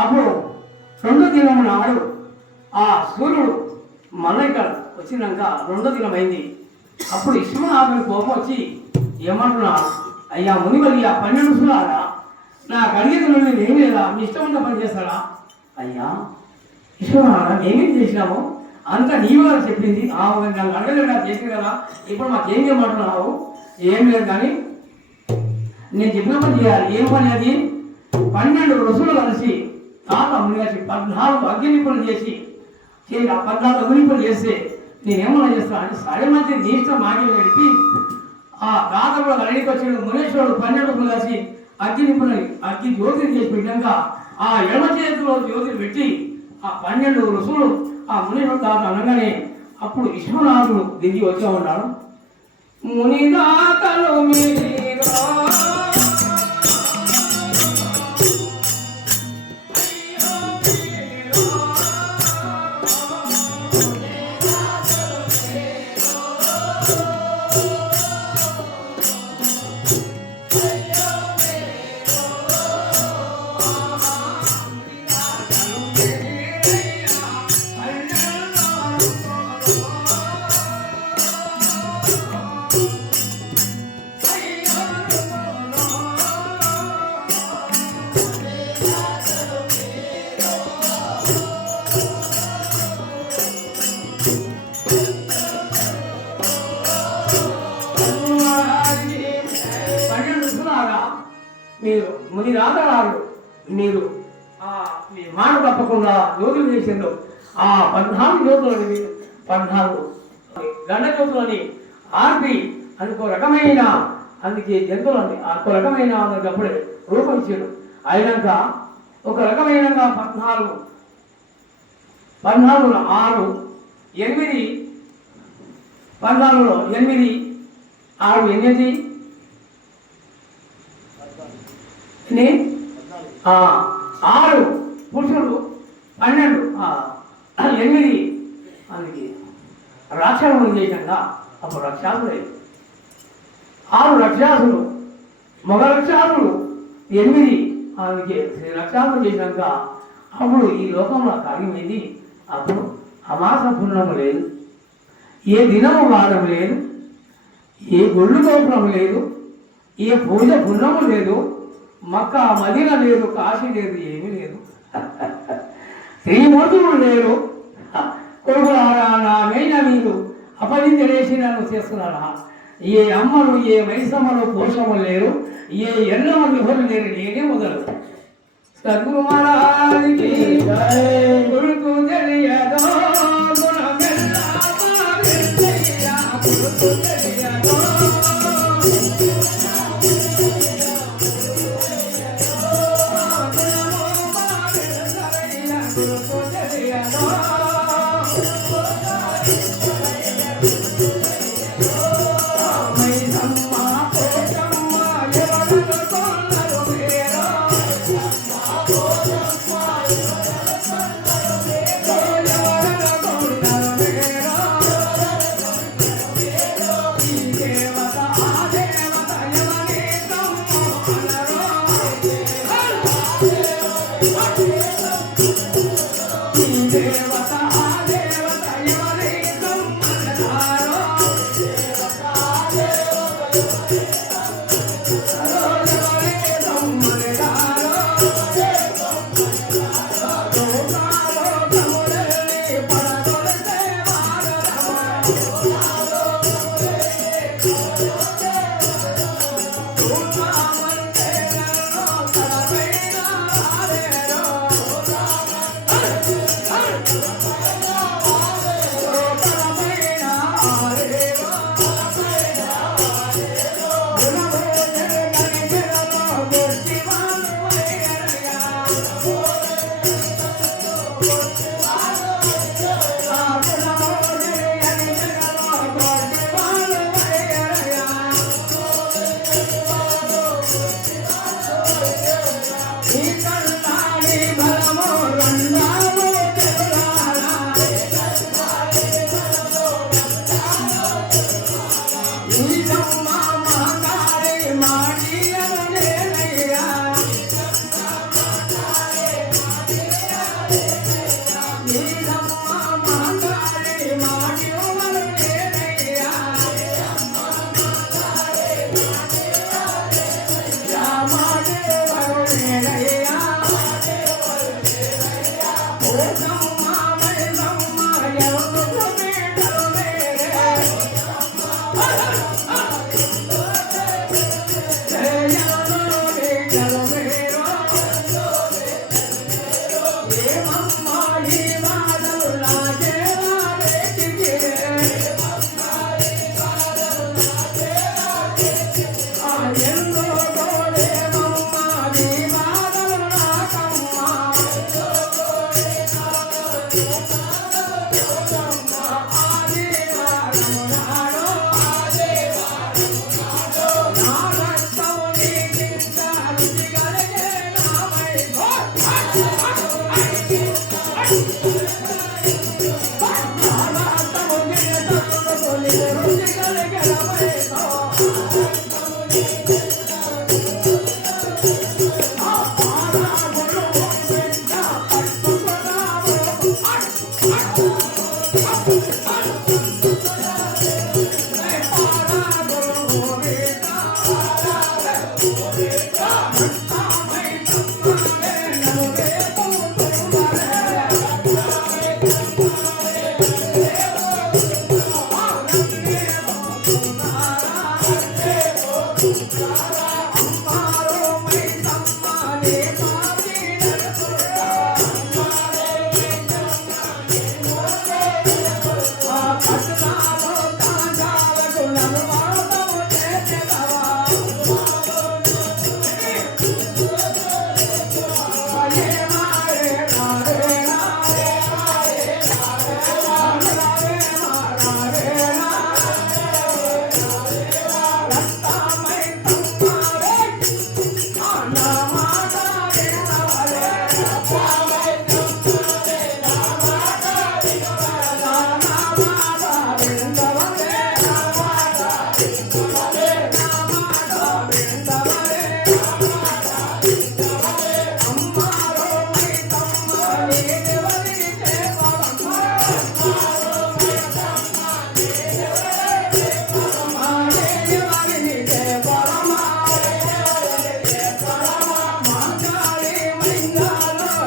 అప్పుడు రెండో దినం నాడు ఆ సూర్యుడు మళ్ళీ ఇక్కడ వచ్చినాక రెండో దినం అయింది. అప్పుడు విశ్వనాథుని కోపం వచ్చి ఏమంటున్నా, అయ్యా మునివల్లి, ఆ 12 సులారా నాకు అడిగేది నుండి ఏం లేదా, మీ ఇష్టంగా పని చేస్తాడా? అయ్యా విశ్వనాథ, ఏమేమి చేసినాము అంతా నీవు కదా చెప్పింది. నన్ను అడగలేదా, చేసి కదా, ఇప్పుడు మాకేం చేయమంటున్నావు? ఏం లేదు, కానీ నేను చెప్పిన పని చేయాలి. ఏం పని అది? 12 ఋషులు కలిసి తాత మునిగాచి 14 అగ్ని పనులు చేసి 14 అగ్ని పనులు చేస్తే నేనేమన్నా చేస్తాను అంటే, సరే మంచి నీ ఇష్టం, మాకే గడిపి ఆ తాత కూడా అడిగి వచ్చిన మునేశ్వరుడు 12 కలిసి అగ్ని జ్యోతిని చేసి పెట్టాక ఆ ఎడమ చేతిలో జ్యోతిని పెట్టి ఆ 12 ఋషులు ఆ మునేశ్వరుడు తాత అనగానే అప్పుడు విశ్వనాథుడు దిగి వచ్చా ఉన్నాడు. మునిదాతలు మీరా మీరు ముని రాధరాలు మీరు మీ మాట తప్పకుండా జ్యోతులు చేసిండ్రు. ఆ 14 జ్యోతులని 14 గండ జ్యోతులని ఆర్పి అనుకో రకమైన అందుకే జంతువులని ఒక రకమైన అప్పుడే రూపం ఇచ్చాడు. అయినాక ఒక రకమైన 14 6 8 14లో 8 6 8 6 పురుషులు 12 8 అందుకే రాక్షసులు చేశాక అప్పుడు రక్షాసులే 6 రక్షాసులు మగ రక్షాసులు 8 అందుకే రక్షాసులు చేశాక అప్పుడు ఈ లోకంలో కార్యమైంది. అప్పుడు అమాస పుణ్యము లేదు, ఏ దినము వారం లేదు, ఏ గుళ్ళు గోపురం లేదు, ఏ పూజ పుణ్యము లేదు, మక్కా మదీన లేదు, కాశీ లేదు, ఏమీ లేదు. శ్రీమూర్తులు లేరు. కొడుకులారా నామైనా మీరు అపవిత్రేసి నన్ను చేస్తున్నారా? ఏ అమ్మలు ఏ మైసమ్మలు పోషములు లేరు, ఏ ఎన్నమలు ఎవరు లేరు, నేనే మొదలు. సద్గురు మహారాజుకి గురుకు తెలియదో గుణమెల్ల మారెల్లయ్యా, గురుకు తెలియదో Thank you.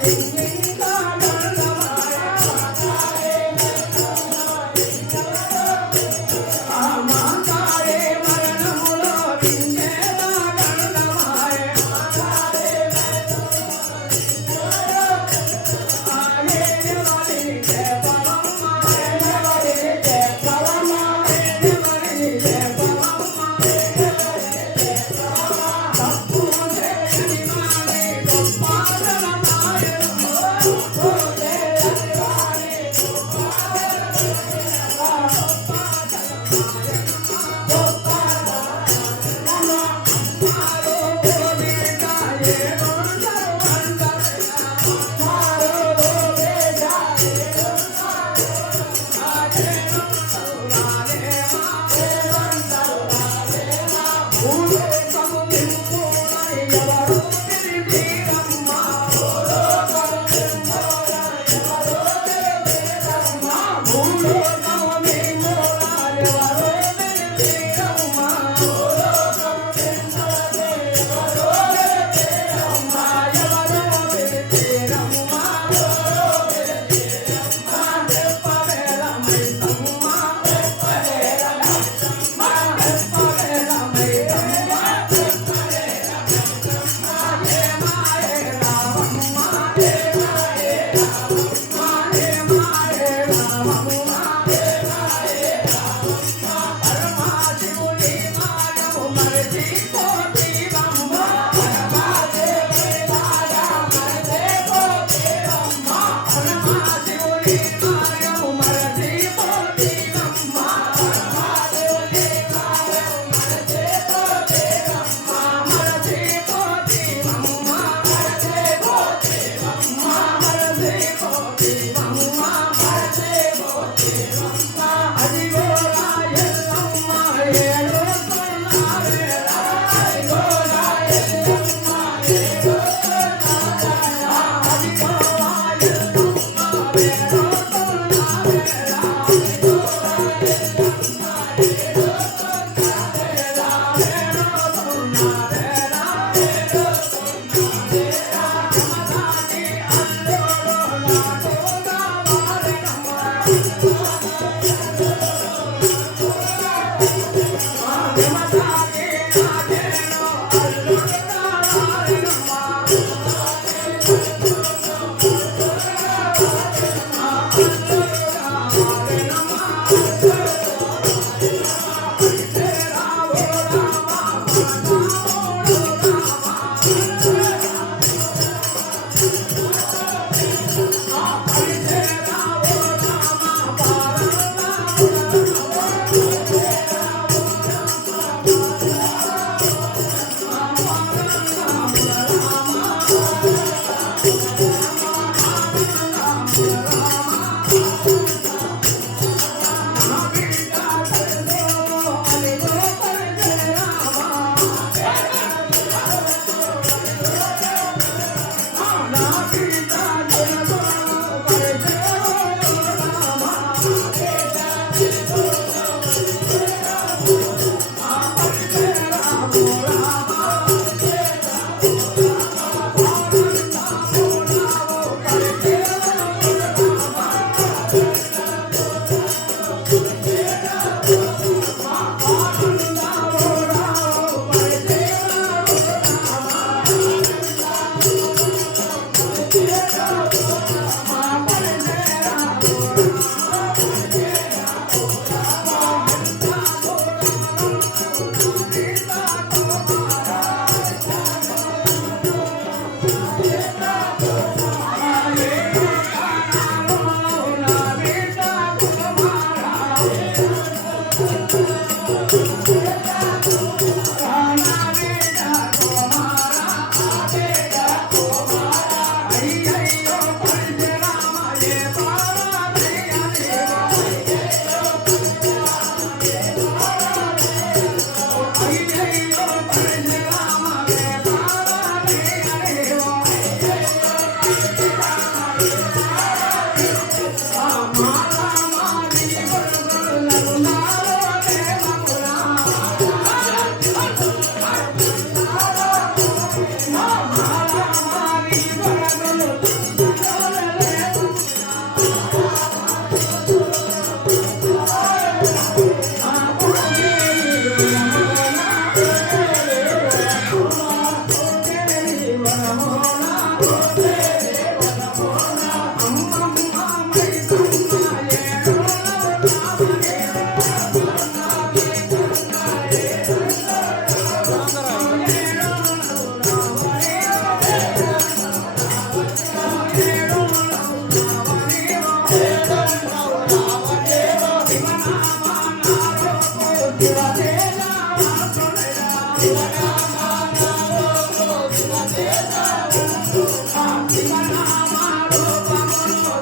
Ay, ay, ay,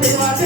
పెద్దవాడు